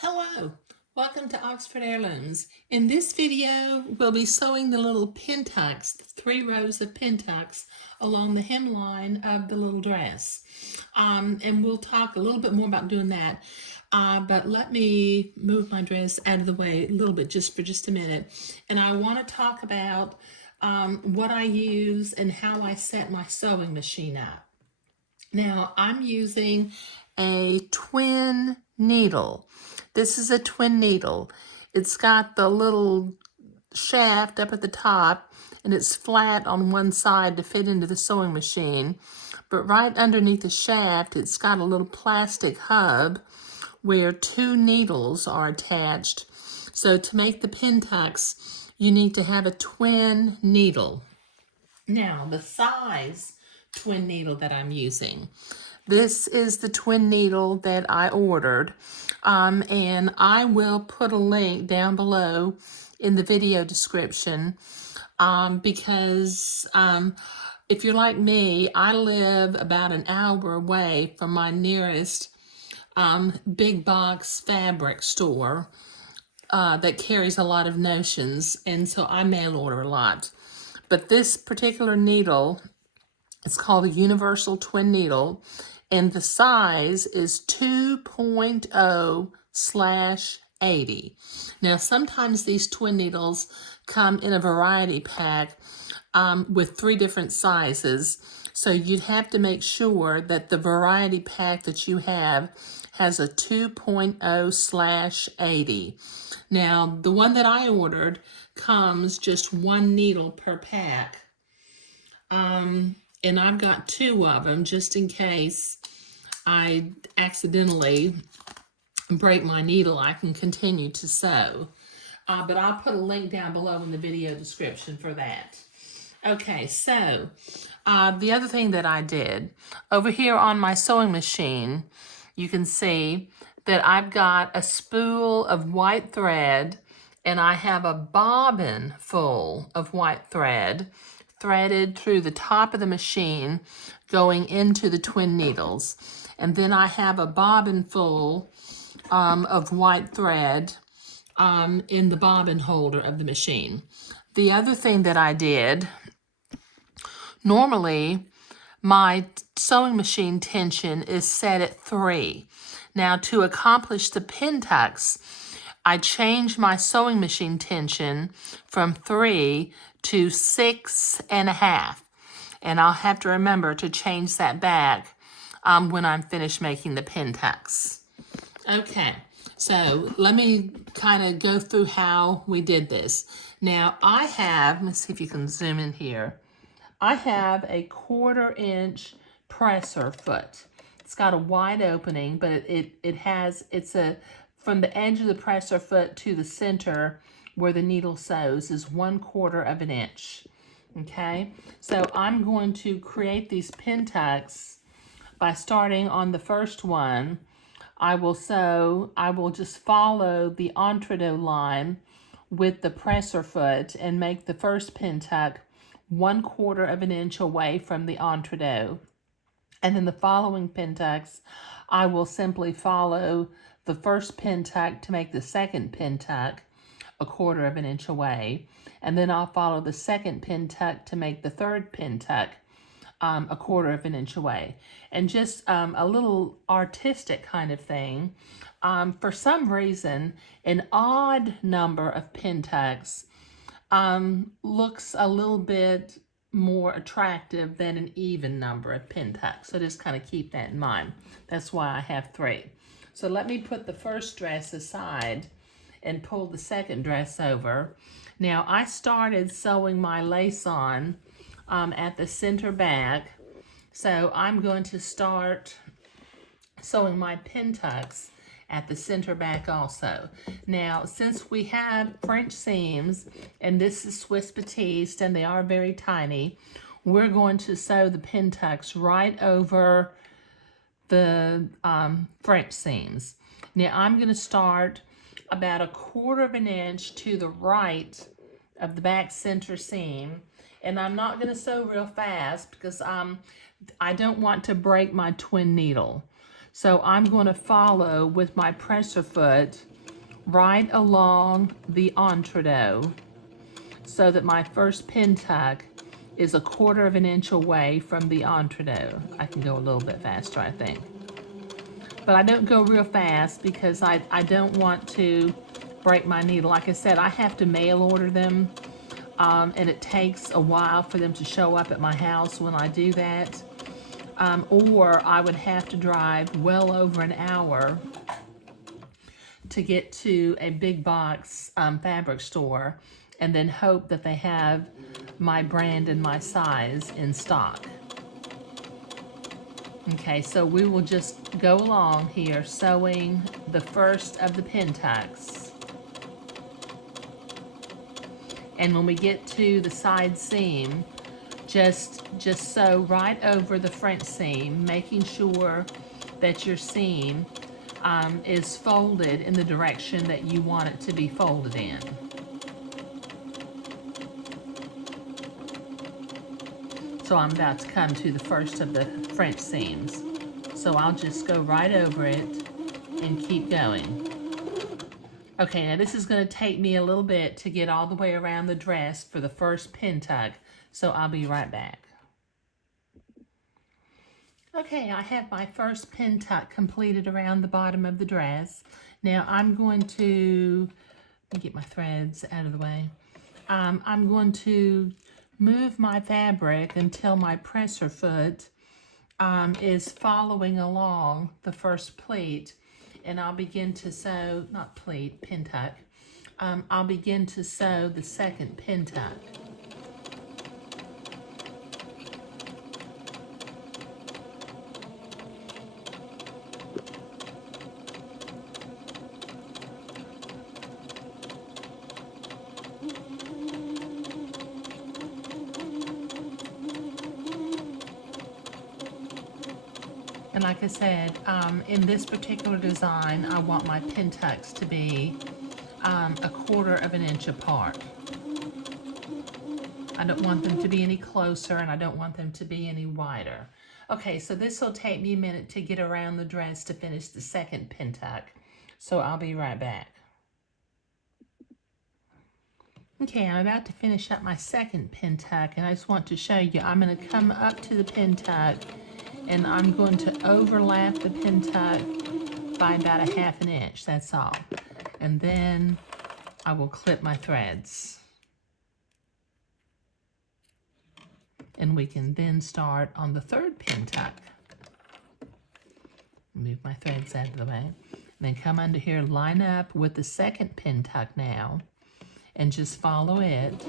Hello, welcome to Oxford Heirlooms. In this video, we'll be sewing the little pin tucks, 3 rows of pin tucks along the hemline of the little dress. And we'll talk a little bit more about doing that. But let me move my dress out of the way a little bit for just a minute. And I want to talk about what I use and how I set my sewing machine up. Now, I'm using a twin needle. This is a twin needle. It's got the little shaft up at the top, and it's flat on one side to fit into the sewing machine. But right underneath the shaft, it's got a little plastic hub where 2 needles are attached. So to make the pin tucks, you need to have a twin needle. Now, the size twin needle that I'm using. This is the twin needle that I ordered, and I will put a link down below in the video description because if you're like me, I live about an hour away from my nearest big box fabric store that carries a lot of notions, and so I mail order a lot. But this particular needle, it's called a universal twin needle, and the size is 2.0/80. Now, sometimes these twin needles come in a variety pack with 3 different sizes. So you'd have to make sure that the variety pack that you have has a 2.0/80. Now, the one that I ordered comes just 1 needle per pack. And I've got 2 of them just in case I accidentally break my needle. I can continue to sew. But I'll put a link down below in the video description for that. Okay, so the other thing that I did, over here on my sewing machine, you can see that I've got a spool of white thread, and I have a bobbin full of white thread threaded through the top of the machine going into the twin needles. And then I have a bobbin full of white thread in the bobbin holder of the machine. The other thing that I did, normally my sewing machine tension is set at 3. Now, to accomplish the pin tucks, I changed my sewing machine tension from 3 to 6.5. And I'll have to remember to change that back when I'm finished making the pin tucks. Okay, so let me kind of go through how we did this. Now, I have, let's see if you can zoom in here. I have a 1/4-inch presser foot. It's got a wide opening, but from the edge of the presser foot to the center where the needle sews is 1/4 inch. Okay, so I'm going to create these pin tucks by starting on the first one. I will just follow the entredot line with the presser foot and make the first pin tuck 1/4 inch away from the entredot. And then the following pin tucks, I will simply follow the first pin tuck to make the second pin tuck 1/4 inch away. And then I'll follow the second pin tuck to make the third pin tuck 1/4 inch away. And just a little artistic kind of thing. For some reason, an odd number of pin tucks looks a little bit more attractive than an even number of pin tucks. So just kind of keep that in mind. That's why I have 3. So let me put the first dress aside and pull the second dress over. Now, I started sewing my lace on at the center back. So I'm going to start sewing my pin tucks at the center back also. Now, since we have French seams, and this is Swiss batiste, and they are very tiny, we're going to sew the pin tucks right over the French seams. Now, I'm going to start about 1/4 inch to the right of the back center seam, and I'm not going to sew real fast because I don't want to break my twin needle. So I'm going to follow with my presser foot right along the entredot so that my first pin tuck is 1/4 of an inch away from the entredot. I can go a little bit faster, I think. But I don't go real fast because I don't want to break my needle. Like I said, I have to mail order them, and it takes a while for them to show up at my house when I do that. Or I would have to drive well over an hour to get to a big box fabric store and then hope that they have my brand and my size in stock. Okay, so we will just go along here sewing the first of the pin tucks. And when we get to the side seam, just sew right over the front seam, making sure that your seam is folded in the direction that you want it to be folded in. So I'm about to come to the first of the French seams. So I'll just go right over it and keep going. Okay, now this is going to take me a little bit to get all the way around the dress for the first pin tuck. So I'll be right back. Okay, I have my first pin tuck completed around the bottom of the dress. Now I'm going to, let me get my threads out of the way. I'm going to move my fabric until my presser foot is following along the first pleat, and I'll begin to sew, not pleat, pin tuck. I'll begin to sew the second pin tuck. And like I said, in this particular design, I want my pin tucks to be 1/4 of an inch apart. I don't want them to be any closer, and I don't want them to be any wider. Okay, so this will take me a minute to get around the dress to finish the second pin tuck. So I'll be right back. Okay, I'm about to finish up my second pin tuck, and I just want to show you, I'm going to come up to the pin tuck, and I'm going to overlap the pin tuck by about 1/2 inch, that's all. And then I will clip my threads. And we can then start on the third pin tuck. Move my threads out of the way. And then come under here, line up with the second pin tuck now, and just follow it.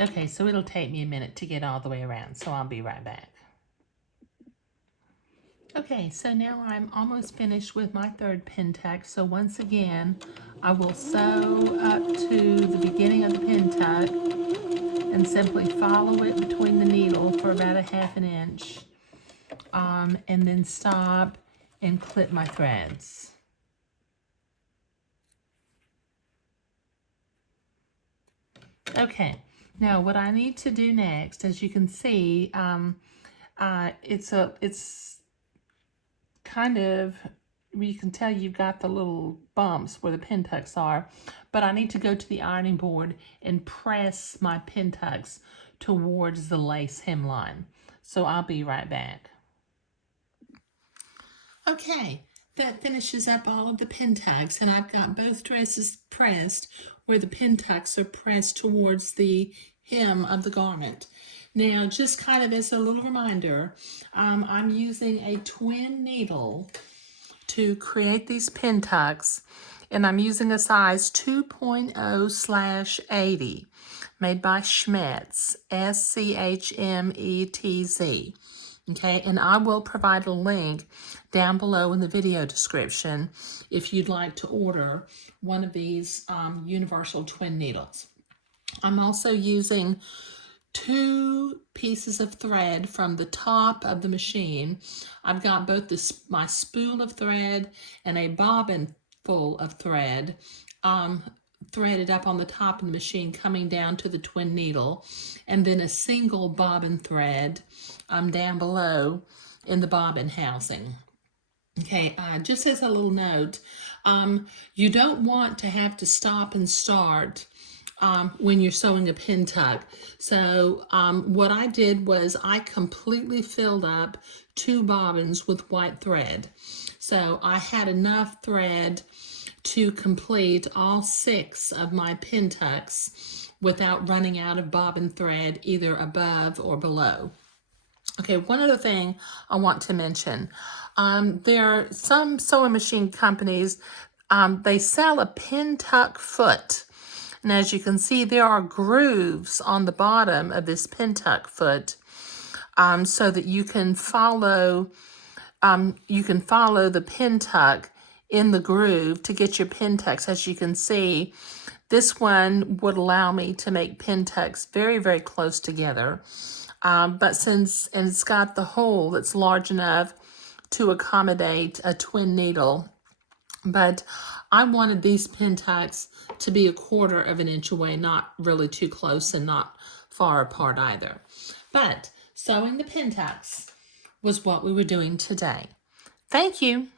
Okay, so it'll take me a minute to get all the way around, so I'll be right back. Okay, so now I'm almost finished with my third pin tuck. So once again, I will sew up to the beginning of the pin tuck and simply follow it between the needle for about 1/2 inch, and then stop and clip my threads. Okay, now what I need to do next, as you can see, it's kind of, you can tell you've got the little bumps where the pin tucks are, but I need to go to the ironing board and press my pin tucks towards the lace hemline. So I'll be right back. Okay, that finishes up all of the pin tucks, and I've got both dresses pressed where the pin tucks are pressed towards the hem of the garment. Now, just kind of as a little reminder, I'm using a twin needle to create these pin tucks, and I'm using a size 2.0/80 made by Schmetz, SCHMETZ. Okay, and I will provide a link down below in the video description if you'd like to order one of these universal twin needles. I'm also using 2 pieces of thread from the top of the machine. I've got both my spool of thread and a bobbin full of thread threaded up on the top of the machine coming down to the twin needle, and then a single bobbin thread down below in the bobbin housing. Okay, just as a little note, you don't want to have to stop and start when you're sewing a pin tuck. So what I did was I completely filled up 2 bobbins with white thread. So I had enough thread to complete all 6 of my pin tucks without running out of bobbin thread either above or below. Okay, one other thing I want to mention. There are some sewing machine companies, they sell a pin tuck foot. And as you can see, there are grooves on the bottom of this pin tuck foot so that you can follow the pin tuck in the groove to get your pin tucks. As you can see, this one would allow me to make pin tucks very, very close together. But since it's got the hole that's large enough to accommodate a twin needle, but I wanted these pin tucks to be 1/4 of an inch away, not really too close and not far apart either. But sewing the pin tucks was what we were doing today. Thank you.